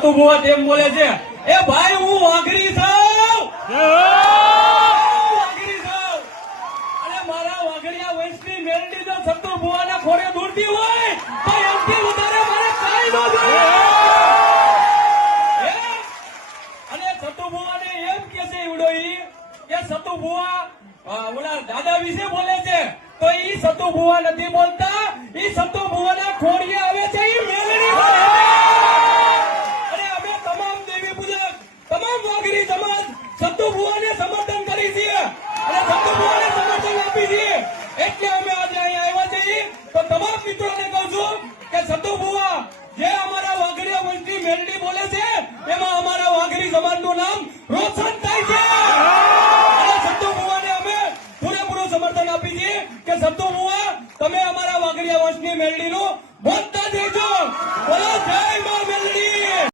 સતુ ભુવા તેમ બોલે છે, એ ભાઈ હું વાઘરી છું, વાઘરી છું, અને મારા વાઘરિયા વંશની મેરડી જો સતુ ભુવાના ખોરે દૂરતી હોય તો એમથી વધારે મારે કાંઈ ન જોઈએ. અને સતુ ભુવાને એમ કે છે ઈવડોઈ કે સતુ ભુવા ઓલા દાદા વિશે બોલે છે, તો ઈ સતુ ભુવા નથી બોલતા, ઈ સતુ ભુવાના ખોડિયા